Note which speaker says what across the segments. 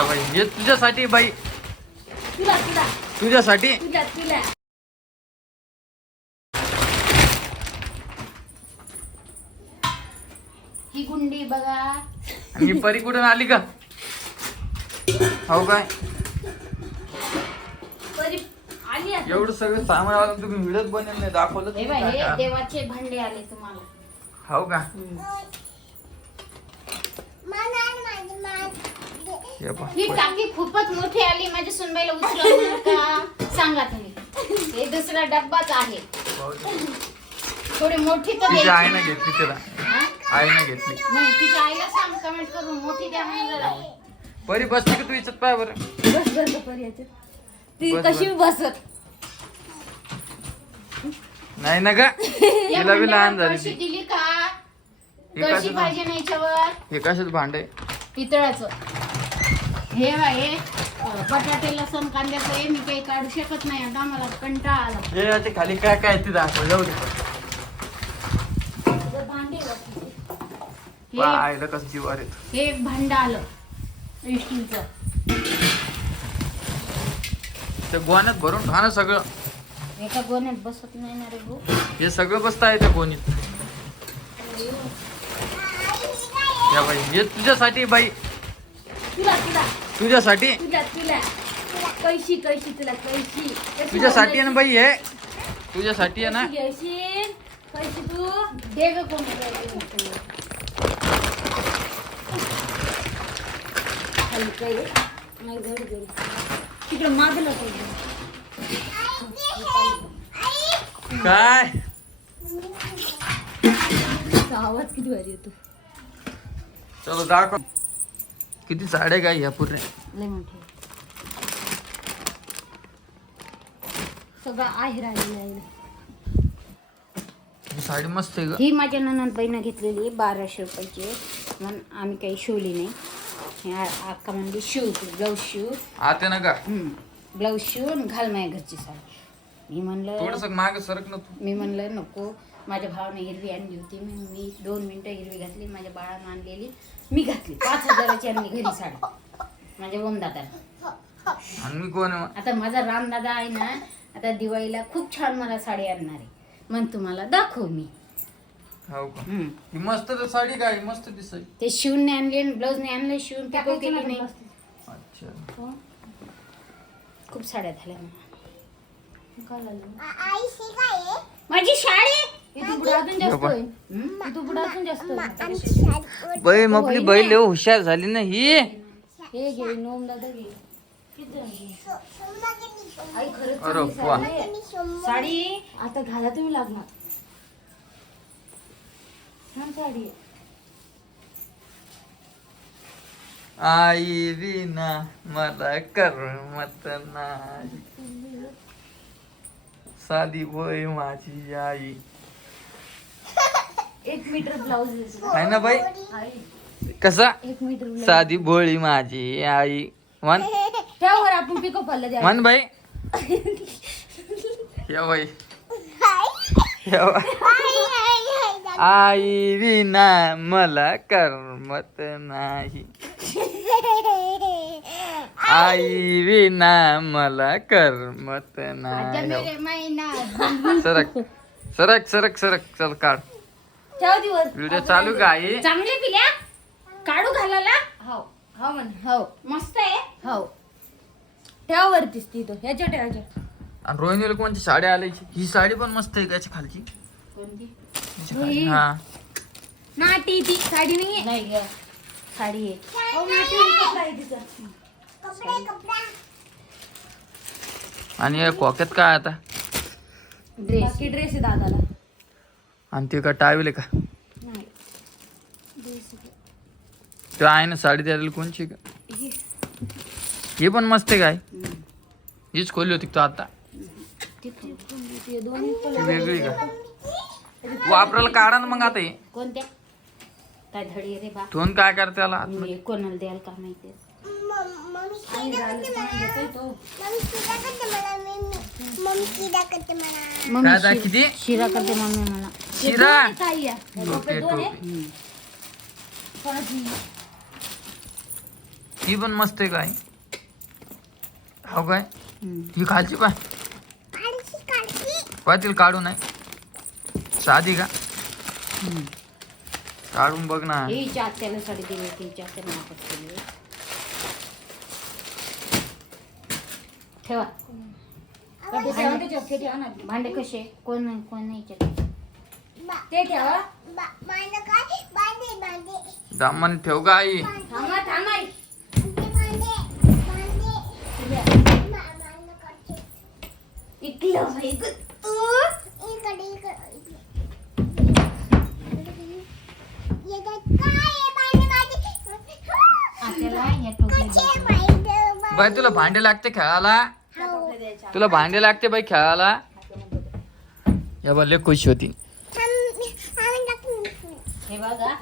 Speaker 1: या बाई. हे तुझ्यासाठी बाई.
Speaker 2: तुला तुला.
Speaker 1: तुझ्यासाठी.
Speaker 2: तुला तुला. ही गुंडी बघा.
Speaker 1: आणि ही परी कुठून आली का? हो काय?
Speaker 2: परी आली आता.
Speaker 1: एवढं सगळं सामान आलं तुम्ही व्हिडिओ बनेल नाही दाखवलं
Speaker 2: हे हे? देवाचे भांडे आले तुम्हाला.
Speaker 1: हो का. हे.
Speaker 2: ही टाकी खूपच मोठी आली माझ्या सुनबाईला उचलू नका. सांगा तुम्ही. हे दुसरा डब्बाच आहे. थोडी मोठी तर
Speaker 1: तिची
Speaker 2: द्यायची
Speaker 1: आईनं
Speaker 2: ना.
Speaker 1: घेतली तिला.
Speaker 2: हा?
Speaker 1: आईनं घेतली.
Speaker 2: नाही तिच्या आईला सांग कमेंट करून. मोठी द्या म्हणून जरा.
Speaker 1: परी बसली का तू इच्छत पाय बरं.
Speaker 2: बस बस याच्यात. ती
Speaker 1: बस,
Speaker 2: कशी बसत?
Speaker 1: नाही ना का
Speaker 2: या
Speaker 1: तिला बी लहान
Speaker 2: भांड्यावर
Speaker 1: झाली.
Speaker 2: कळशी
Speaker 1: ती
Speaker 2: दिली का?
Speaker 1: हे
Speaker 2: कळशी
Speaker 1: कशाचं
Speaker 2: पाहिजे ना याच्यावर?
Speaker 1: हे कशाचं भांडे
Speaker 2: पितळाचं. हे हे अं, बटाटे लसण कांद्याचं हे मी काही काढू शकत नाही. आता मला कंटाळा आला.
Speaker 1: हे याच्या खाली काय काय ते दाखव जाऊ दे.
Speaker 2: हे भांडे. हे
Speaker 1: पाहिलं कसं जीवार येत
Speaker 2: हे एक भांड आलं. स्टीलचं
Speaker 1: ते गोण्यात भरून खा ना सगळं.
Speaker 2: एका गोण्यात बसत नाही ना रे भाऊ
Speaker 1: हे सगळं बसता आहे त्या गोणीत. या बाई हे तुझ्यासाठी बाई.
Speaker 2: तुला तुला.
Speaker 1: तुझ्यासाठी?
Speaker 2: तुला. तुला कैशी कैशी तुला कैशी कशी
Speaker 1: तुझ्यासाठी आहे ना
Speaker 2: बनवायची?
Speaker 1: बाई हे? तुझ्यासाठी आहे ना?
Speaker 2: कशी घ्यायची कैशी तू दे ग कोणी खाली काय रे? नाही घरी घरी तिकडे मागलं
Speaker 1: काय?
Speaker 2: आवाज़ किती भारी येतो.
Speaker 1: चलो दाखव. किती साड्या काय ह्या पुरे
Speaker 2: लय मोठे सगळं आहे राहिलेलं आहे.
Speaker 1: ही साडी मस्त आहे ग.
Speaker 2: ही माझ्या ननंदबाईनं घेतलेली बाराशे रुपयाची. म्हणून आम्ही काही शिवली नाही. हे आ- अक्का म्हणजे शिव ब्लाऊज शिव.
Speaker 1: आते ना का
Speaker 2: ब्लाऊज शिवून घाल माझ्या घरची साडी. मी म्हणलं
Speaker 1: थोडस माग सरक ना तू.
Speaker 2: मी म्हणलं नको. माझ्या भावाने हिरवी आणली होती. मी मी दोन मिनटं हिरवी घातली माझ्या बाळानं आणलेली. मी घातली. पाच हजाराची आणली घरी साडी. माझ्या ओमदादाला
Speaker 1: आणि मी कोण आहे?
Speaker 2: आता माझा रामदादा आहे ना आता दिवाळीला खूप छान मला साडी आणणार आहे. मग तुम्हाला दाखव मी.
Speaker 1: हो का?
Speaker 2: हम्म.
Speaker 1: ही मस्त तर साडी काय? मस्त दिसाय
Speaker 2: ते शिवून आणले ब्लाऊज नाही आणले शिवून पिको केली नाही.
Speaker 1: अच्छा.
Speaker 2: खूप साड्या झाल्या मला. माझी पुढं
Speaker 1: बाई मग आपली बाई लय हुशार झाली ना ही. अरे वा.
Speaker 2: साडी आता घाला तुम्ही लागणार. छान साडी आहे.
Speaker 1: आई विना मला करमत नाही. साधी होय माझी आई.
Speaker 2: एक मीटर ब्लाऊज
Speaker 1: आहे ना बाई?
Speaker 2: आई.
Speaker 1: कसा?
Speaker 2: एक मीटर ब्लाऊज.
Speaker 1: साधी भोळी माझी आई. म्हण.
Speaker 2: त्यावर आपण पिको पाहिलं द्या.
Speaker 1: म्हण बाई. या बाई. या बाई. आई विना मला करमत नाही. आई विना मला करमत
Speaker 2: आजा
Speaker 1: नाही.
Speaker 2: मैना.
Speaker 1: सरक. सरक सरक सरक चल काढ.
Speaker 2: ठेव दिवस.
Speaker 1: व्हिडिओ चालू का आई?
Speaker 2: चांगले पिल्या? काढू घालायला? हो. हो म्हण हो. मस्त आहे. हो. ठेव वरतीच ती तो. ह्याच्या ठेवायच्या
Speaker 1: आणि रोहिणीला कोणती साडी आलायची ही साडी पण मस्त आहे का याची खालची?
Speaker 2: कोणती?
Speaker 1: खाली. हा.
Speaker 2: नाटी ती साडी नाही नाही ग साडी आहे. हो नाटी कपडा आहे तिचा?
Speaker 1: आणि या खोक्यात काय आता?
Speaker 2: ड्रेस बाकी ड्रेस आहे दादाला.
Speaker 1: आणि ते का टावेल का
Speaker 2: नाही
Speaker 1: ते आहे ना साडी द्यायला कोणची का ही पण मस्त आहे काय हीच खोली होती तो आता वेगळी का वापरायला काढा ना मग आता हे
Speaker 2: कोणत्या काय धडी रे बा
Speaker 1: दोन काय करते त्याला
Speaker 2: मी कोणाला द्याल का माहिती
Speaker 1: काय आता किती
Speaker 2: शिरा करते मम्मी मला
Speaker 1: शिरा. टोपी टोपी. ही पण मस्त आहे काय? हो काय. ही खालची पाय. पाहतील काढू नाही साधी का. काढून बघ ना.
Speaker 2: ही चात्याला साडी दिली नापत केली ठेवा. भांडे- भांडे कसे? कोण कोण नाही? ते ठेवा
Speaker 1: दामन ठेव का आई.
Speaker 2: थांबा थांबा इकडं. बाई गं, तू. आत्याला या टोपल्या द्यायच्या.
Speaker 1: बाई तुला भांडे लागते खेळायला? तुला भांडे लागते बाई खेळायला? या बा लय खुश होती.
Speaker 2: हे बघा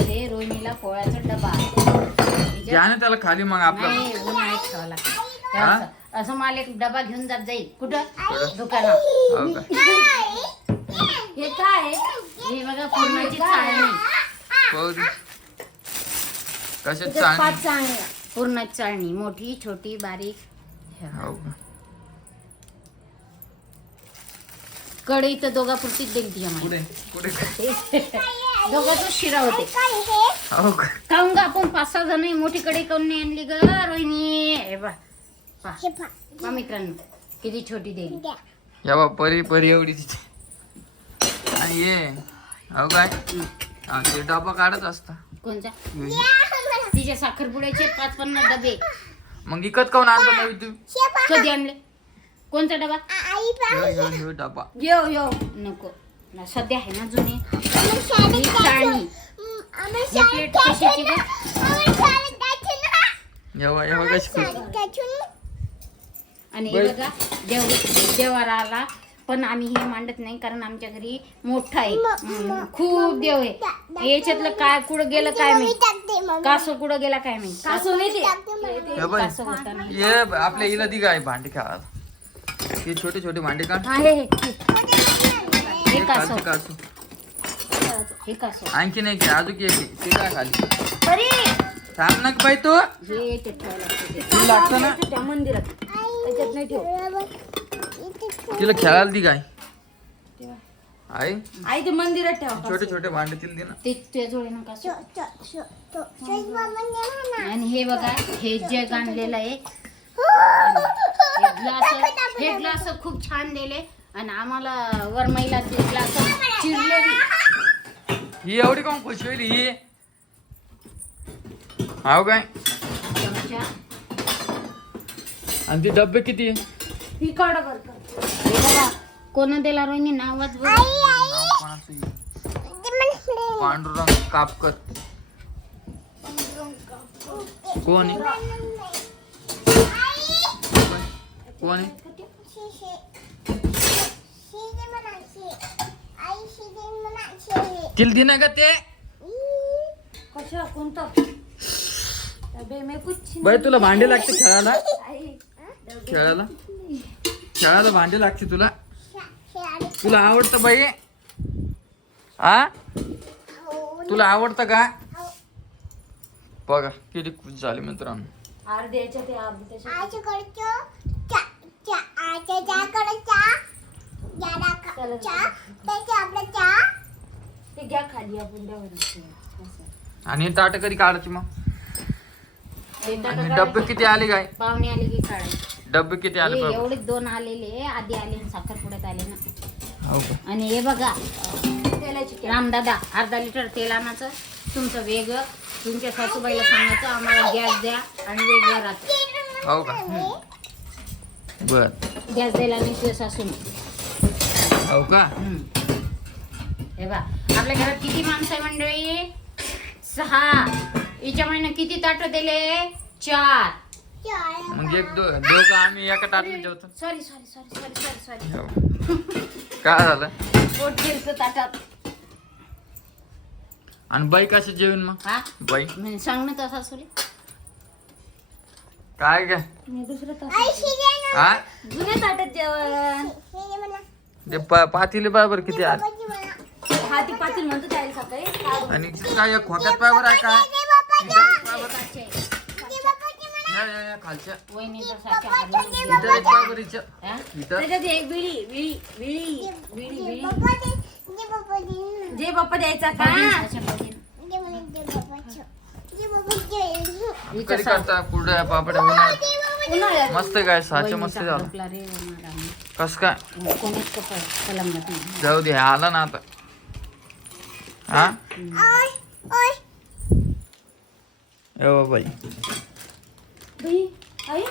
Speaker 2: हे रोहिणीला पोळ्याचा डबा आहे.
Speaker 1: घ्या ना त्याला खाली मग आपलं
Speaker 2: नाही उन्हाळ्यात ठेवा लागतं. हे
Speaker 1: हा?
Speaker 2: असं- असं मला एक डबा घेऊन जात जाईल कुठं दुकानात
Speaker 1: हो का?
Speaker 2: हे काय आहे? हे बघा पूर्णाची चाळणी
Speaker 1: पाहू दे. कशात
Speaker 2: त्याच्यात पाच
Speaker 1: चांगली
Speaker 2: चाळण्या पूर्णाची चाळणी मोठी छोटी बारीक
Speaker 1: हो का?
Speaker 2: कढई तर दोघा पुरतीच देईल तिच्या
Speaker 1: पुढे पुढे
Speaker 2: दोघाच शिरा होते.
Speaker 1: हो? का
Speaker 2: काहून ग आपण पाच सहा जण मोठी कढई काऊन नाही आणली ग रोहिणी? हे बा मित्रांनो किती छोटी दिली
Speaker 1: या बा परी परी एवढी तिची आणि ये. हो काय? हा, ते डबा काढत असता.
Speaker 2: कोणचा? तिच्या साखरपुड्याचे पाच पन्नास डबे.
Speaker 1: मग इकत काऊन आणतो नवी तू?
Speaker 2: कधी आणले? कोणता डबा?
Speaker 1: ह्यो, ह्यो, ह्यो डबा.
Speaker 2: यो यो नको. सध्या आहे ना जुने. चाळणी. प्लेट कशाची ग
Speaker 1: येवा येवा कशी खुश
Speaker 2: आणि हे बघा देव देवाराला पण आम्ही हे मांडत नाही कारण आमच्या घरी मोठा आहे. हम्म, खूप देव आहे. याच्यातलं काय कुठं गेलं काय माहीत? कासो कुठं गेला काय माहीत? कासो नाही ते.
Speaker 1: हे बाई.
Speaker 2: कासो होता नाही.
Speaker 1: ये आपल्या हिला दी काय भांडी खेळायला हे छोटे छोटे भांडे काढ
Speaker 2: हा हे हे हे.
Speaker 1: हे
Speaker 2: कासव. हे कासव.
Speaker 1: आणखी नाही की अजून की आहे. ते काय खाली?
Speaker 2: अरे!
Speaker 1: थांब ना बाई तू.
Speaker 2: हे ते ठेवायला लागतं. ते.
Speaker 1: तुला लागतं ना?
Speaker 2: त्या मंदिरात. त्याच्यात नाही ठेव
Speaker 1: तिला खेळायला दी काय आई.
Speaker 2: आई ते मंदिरात ठेवा
Speaker 1: छोटे छोटे भांडे तिला दे ना.
Speaker 2: ते तुझ्या जोडे ना कासव आणि हे बघा हे जग आणलेलं आहे. हे ग्लास हे ग्लास खूप छान दिले. आणि आम्हाला ग्लास चिरले बी.
Speaker 1: ही एवढी कोण खुश होईल ही? हाव काय?
Speaker 2: चमचा.
Speaker 1: आणि ती डब्बे किती?
Speaker 2: ही काढा बरं कोण दिला रोहिणी नावाच बघ?
Speaker 1: पांडुरंग कापकर कोण आहे? कोण आहे? तिला दे ना का ते.
Speaker 2: कशा कोणता?
Speaker 1: बाई तुला भांडे लागते खेळायला? खेळायला? खेळायला भांडे लागते तुला? तुला आवडतं बाई? आ? तुला आवडतं का? बघा किती खुश झाली मित्रांनो.
Speaker 2: अर्धे त्याच्यात. ते घ्या खाली आपण द्यावर
Speaker 1: आणि ताट कधी काढायची मग? आणि डब्बे किती आले काय?
Speaker 2: पाहुणे आले की काढायचे.
Speaker 1: डब्बे किती आले
Speaker 2: हे
Speaker 1: बघ.
Speaker 2: एवढे दोन आलेले आधी आले आणि साखरपुड्यात आले ना.
Speaker 1: हो का?
Speaker 2: आणि हे बघा रामदादा अर्धा लिटर तेल आणायचं तुमचं वेगळं. तुमच्या सासूबाईला सांगायचं आम्हाला गॅस द्या आणि वेगळं राहतं.
Speaker 1: हो का? बर.
Speaker 2: गॅस द्यायला तुझ्या सासूने.
Speaker 1: हो का?
Speaker 2: हे बा आपल्या घरात किती माणसं आहे मंडळी? सहा. हिच्या महिन्यात किती ताट दिले? चार.
Speaker 1: मग एक दो दोघं आम्ही एका ताटात जेवतो.
Speaker 2: Sorry sorry sorry sorry sorry sorry
Speaker 1: हो. काय झालं?
Speaker 2: पोट ताटात.
Speaker 1: आणि बाई कशी जेवण मग?
Speaker 2: हा?
Speaker 1: बाई.
Speaker 2: म्हणजे सांग ना तसा सासूले.
Speaker 1: काय काय
Speaker 2: मी दुसरं तास
Speaker 1: हा?
Speaker 2: जुन्या ताटात जेवण.
Speaker 1: ते पा- पातेले पाय बरं किती आले.
Speaker 2: हा ती पाटील म्हणतो त्याला सकाळी.
Speaker 1: आणि तिथं काय एक खोक्यात पाय बरं आहे काय
Speaker 2: काचे.
Speaker 1: या या या खालच्या.
Speaker 2: वहिनीचा साच्या हाडून
Speaker 1: इतर एक बाबरीच्या
Speaker 2: हा?
Speaker 1: इथं.
Speaker 3: त्याच्यात एक विळी विळी विळी विळी विळी. जे बाप्पा द्यायचा का?
Speaker 2: साच्या मध्ये.
Speaker 1: कधी करता? कुरड्या पापड्या उन्हाळ्यात.
Speaker 3: उन्हाळ्यात.
Speaker 1: मस्त काय साचे
Speaker 2: वहिनीचा
Speaker 1: मस्त झालं.
Speaker 2: हडपला रे उन्हाळा.
Speaker 1: कस काय?
Speaker 2: कोणीच नाही
Speaker 1: जाऊ दे आला ना आता. हा? ए
Speaker 3: बाई. आई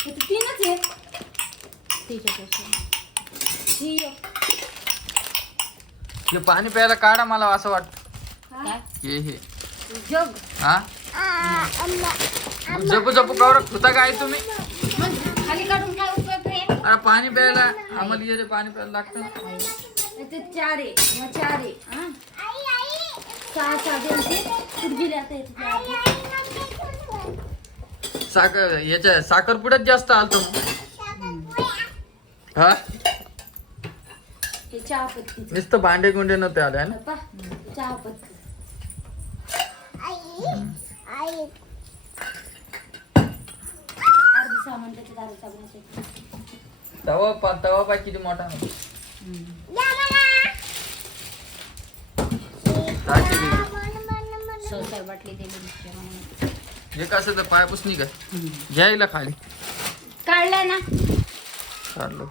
Speaker 3: हे तर तीनच ही
Speaker 1: हे पाणी प्यायला काढा मला असं वाटत.
Speaker 2: काय?
Speaker 1: हे हे.
Speaker 3: जग.
Speaker 1: हा? जपू जपू कवर होता काय तुम्ही?
Speaker 2: मग खाली काढून काय
Speaker 1: अरे पाणी प्यायला आम्हाला ये रे पाणी प्यायला लागतं.
Speaker 3: ते चार आहे मग चार आहे हा? सहा सहा आता?
Speaker 1: साखर याच्या साखरपुड्यात जास्त आलतो हा?
Speaker 3: हे चहा पत्ती.
Speaker 1: नुसतं भांडे गुंडे नव्हते आले ना?
Speaker 3: चहा पत्ती. अर्धी सामान त्याच्यात अर्धी साबणाचे.
Speaker 1: तवा पा तवा पाय किती मोठा? आहे.
Speaker 2: दिली दुसऱ्या.
Speaker 1: हे कसं तर पाय पुसणी का घ्यायला खाली.
Speaker 2: काढलाय ना.
Speaker 1: चाललो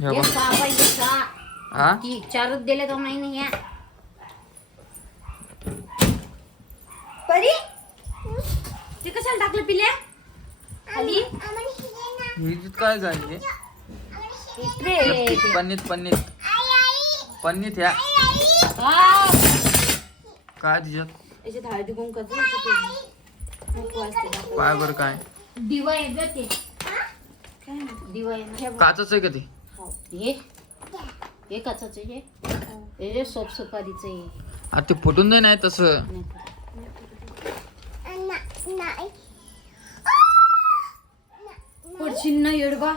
Speaker 1: हे
Speaker 2: हे. सहा पाहिजे सहा
Speaker 1: हा?
Speaker 2: ती चारच दिले नाही या
Speaker 3: परी ते कशाला टाकलं पिल्या खाली
Speaker 1: ही काय झाली? पन्नीत पन्नीत. पन्नीत ह्या
Speaker 2: हा.
Speaker 1: काय तिच्यात?
Speaker 3: याच्यात हळदी.
Speaker 1: पाय बरं काय.
Speaker 2: दिवा आहे गं ते.
Speaker 3: काय नाही.
Speaker 2: दिवा आहे ना.
Speaker 1: काचच आहे का ते?
Speaker 3: हो.
Speaker 2: हे? हे काचाचं हे? हे जे सोप सुपारीचं आहे.
Speaker 1: आता ते फुटून दे नाही तसं.
Speaker 2: नाही?
Speaker 3: पडशील ना येडबा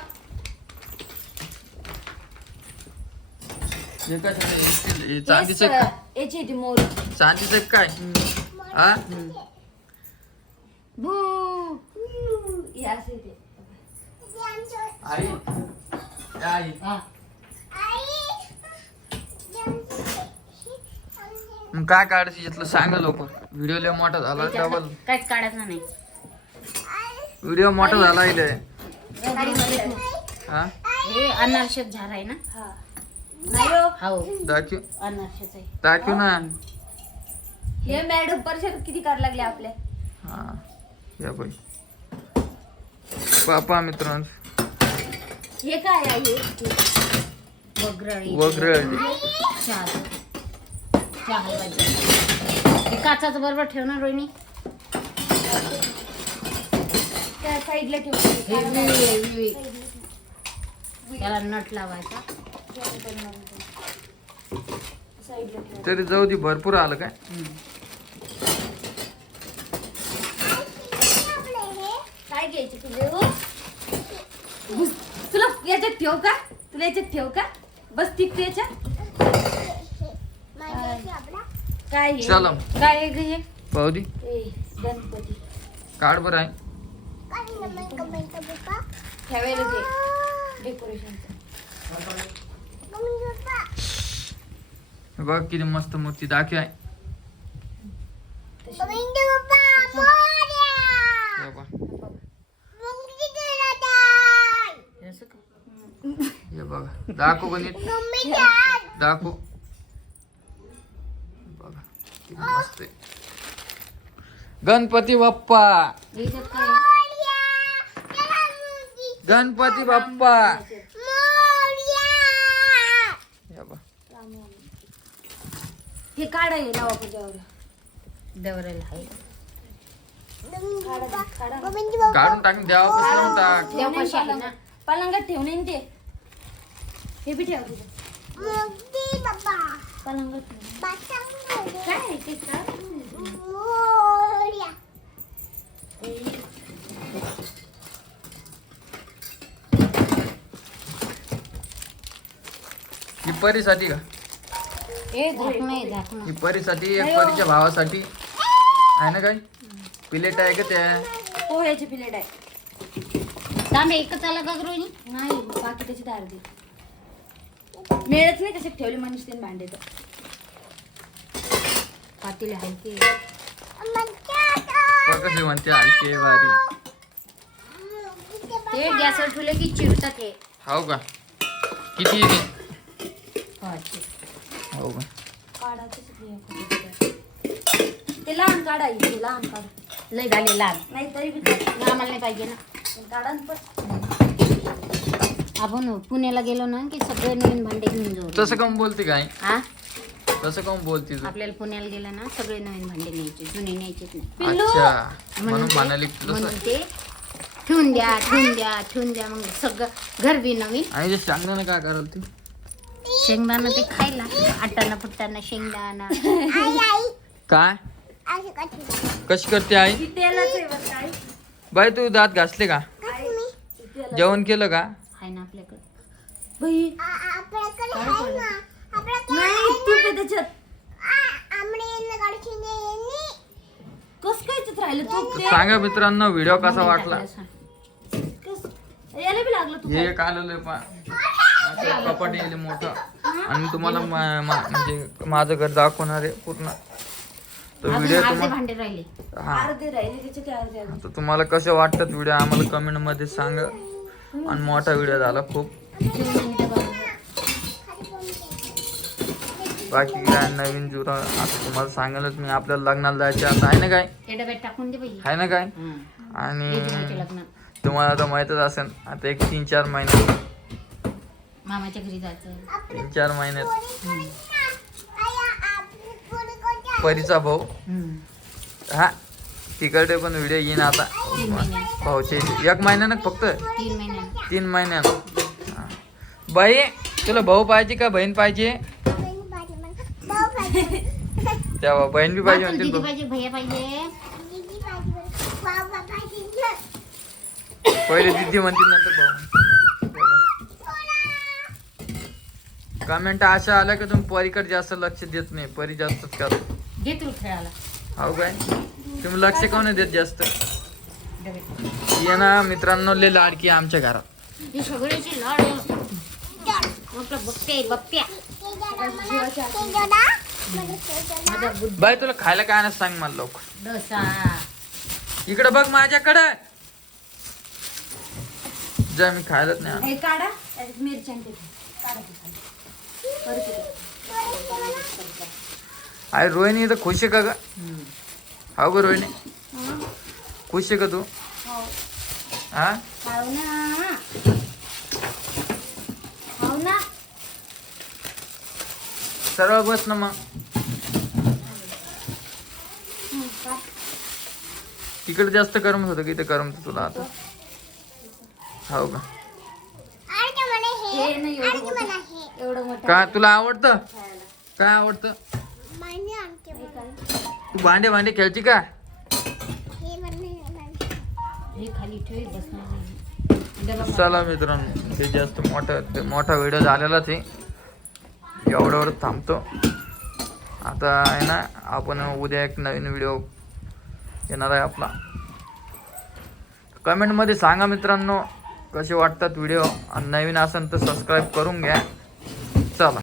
Speaker 1: हे काय ते- हे चांदीचं
Speaker 3: हेच, अं, याची ती मोर.
Speaker 1: चांदीचं काय? हा?
Speaker 3: भू हे असं ते.
Speaker 1: आई. ए आई.
Speaker 2: हा.
Speaker 1: मग काय काढायचं यातलं? सांगा लोक व्हिडिओ लय मोठा झाला डबल
Speaker 2: काहीच काढायचं नाही.
Speaker 1: व्हिडिओ मोठा झाला
Speaker 2: ठेव.
Speaker 1: हा?
Speaker 2: हे अनारशात झाड आहे ना?
Speaker 3: हा. नाही हो.
Speaker 2: हो.
Speaker 1: दाखव.
Speaker 2: अनारशाच आहे.
Speaker 1: दाखव ना.
Speaker 3: हे मॅडम परिषद किती लागले आपल्या?
Speaker 1: हा. या बाई. पापा मित्रांनो.
Speaker 3: हे काय आहे? हे?
Speaker 2: वगरळी. चहा चहा काचाचं बरोबर ठेवणार रोहिणी?
Speaker 3: त्या साईडला
Speaker 2: विळी विळी. त्याला नट लावायचा.
Speaker 3: साईडला ठेव.
Speaker 1: तरी जाऊ दे भरपूर आलं काय?
Speaker 3: काय घ्यायचे तुझे हो? घुस. तुला याच्यात ठेव का? तुला याच्यात ठेव का? बस टिकते याच्यात. काय हे?
Speaker 1: चला.
Speaker 3: काय आहे ग हे?
Speaker 1: पाहू दे.
Speaker 3: ए, गणपती.
Speaker 1: काढ बरं आहे.
Speaker 3: ठेवायला ते डेकोरेशन
Speaker 1: हे बघ किती मस्त मूर्ती दाखव. आहे बघ. दाखव गणित. दाखव. बघा. किती मस्त आहे. गणपती बाप्पा? गणपती बाप्पा. हे.
Speaker 3: हे काढा हे लावा पूजावर
Speaker 2: दवरायला आहे
Speaker 3: काढा. काढा
Speaker 1: काढून टाकून द्यावा कसं टाक.
Speaker 2: देवपाशी आहे ना
Speaker 3: पलंगात ठेवणे ते. हे बी ठेव. तिथं पलंगात ठेव काय आहे ते काय
Speaker 1: परीसाठी का?
Speaker 2: हे
Speaker 1: ही परीसाठी एक परीच्या भावासाठी. आहे ना काय प्लेट आहे का त्या?
Speaker 3: पोह्याची प्लेट आहे.
Speaker 2: एकच आला का गृहिणी
Speaker 3: नाही बाकी त्याची दे. मिळत नाही तसे ठेवले मनीष ते भांडे तर.
Speaker 2: पातील आहे की?
Speaker 1: बघ कशी म्हणते ऐके भारी
Speaker 2: ते गॅसवर ठेवले की चिरतात हे.
Speaker 1: हो का? किती येते हो का?
Speaker 3: ते लहान काढा इथे लहान काढा.
Speaker 2: लय झाले लाल
Speaker 3: नाही तरी बी.
Speaker 2: आम्हाला नाही पाहिजे ना.
Speaker 3: काढा ना पण.
Speaker 2: आपण पुण्याला गेलो ना की सगळे नवीन भांडे घेऊन जाऊ.
Speaker 1: तसं कम बोलते काय
Speaker 2: हा
Speaker 1: तसं कम बोलते तू?
Speaker 2: आपल्याला पुण्याला गेलं ना सगळे नवीन भांडे न्यायचे जुने न्यायचेच नाही
Speaker 3: पिल्लू.
Speaker 1: अच्छा. म्हणून
Speaker 2: ते- म्हणून ते ठेवून द्या ठेवून द्या ठेवून द्या मग सगळं घर बी नवीन.
Speaker 1: आणि जे सांगणार काय कराल ती?
Speaker 2: शेंगदाणा ते खायला. आटाना फुटताना शेंगदाणा.
Speaker 1: काय? कशी करते आई? बाई तू दात घासले का? जेवण केलं का?
Speaker 2: आहे ना आपल्याकडे.
Speaker 3: बाई. नाही तूप आहे त्याच्यात? कस काय त्याच्यात राहिलं तूप ते
Speaker 1: सांगा मित्रांनो व्हिडिओ कसा वाटला?
Speaker 3: याला बी लागलं
Speaker 1: हे आलेलं पा कपाट येईल मोठं. आणि तुम्हाला मा- मा- म्हणजे माझं घर दाखवणार आहे पूर्ण. तो
Speaker 2: अजून
Speaker 1: व्हिडिओ
Speaker 2: अर्धे
Speaker 1: तुम्हाला
Speaker 2: भांडे राहिले.
Speaker 1: हा.
Speaker 3: अर्धे राहिले त्याच्यात अर्धे अर्धे
Speaker 1: तर तुम्हाला कसे वाटतात व्हिडिओ आम्हाला कमेंटमध्ये सांगा. आणि मोठा व्हिडिओ झाला खूप. बाकी काय नवीन जुरा आता तुम्हाला सांगायलाच मी. आपल्याला लग्नाला जायचे आता आहे ना काय?
Speaker 2: ते डब्यात टाकून दे पाहिजे
Speaker 1: आहे ना काय? आणि तुम्हाला आता माहीतच असेल आता एक तीन चार महिने.
Speaker 2: मामाच्या घरी जायचं.
Speaker 1: तीन चार महिन्यात परीचा भाऊ. हा तिकडे पण व्हिडिओ येईन आता.
Speaker 2: तीन महिन्यात
Speaker 1: भाऊचे. एक महिन्यानं फक्त?
Speaker 2: तीन महिन्यात
Speaker 1: तीन महिन्यानं हा. बाई तुला भाऊ पाहिजे का बहीण पाहिजे? तेव्हा बहीण बी पाहिजे म्हणते
Speaker 2: दीदी
Speaker 1: भाऊ.
Speaker 2: पाहिजे भैया पाहिजे.
Speaker 1: पहिले दिदी म्हणतील नंतर भाऊ. कमेंट अशा आल्या की तुम्ही परीकडे जास्त लक्ष देत नाही. परी जास्तच करा.
Speaker 2: घे तुला खेळायला
Speaker 1: हो काय? तुम्ही लक्ष नाही देत जास्त? ये ना मित्रांनो लय लाडकी आहे आमच्या घरात.
Speaker 2: ही सगळ्याची लाड आहे. म्हटलं बघते बघत्या माझा बुद्ध
Speaker 1: बाई तुला खायला काय ना सांग मला लवकर.
Speaker 2: डोसा.
Speaker 1: इकडे बघ माझ्याकडे. जा मी खायलाच नाही आणत.
Speaker 3: हे काढा त्याच्यात
Speaker 1: अरे रोहिणी इथं खुश आहे का ग? हो ग रोहिणी. खुश आहे का तू?
Speaker 3: हा?
Speaker 1: सरळ बस ना मग. तिकडे जास्त करमत होतं की इथे करमत तुला आता? हो का
Speaker 3: नाही एवढं मोठं.
Speaker 1: काय तुला आवडतं. काय आवडतं? तू भांडे भांडे खेळती का?
Speaker 2: हे खाली ठेव बसणार नाही. डबा
Speaker 1: चला मित्रांनो ते जास्त मोठा ते मोठा व्हिडिओ झालेलाच आहे एवढ्यावर थांबतो. आता आहे ना आपण उद्या एक नवीन व्हिडिओ येणार आहे आपला. कमेंटमध्ये सांगा मित्रांनो कसे वाटतात व्हिडिओ? आणि नवीन असेल तर सबस्क्राईब करून घ्या.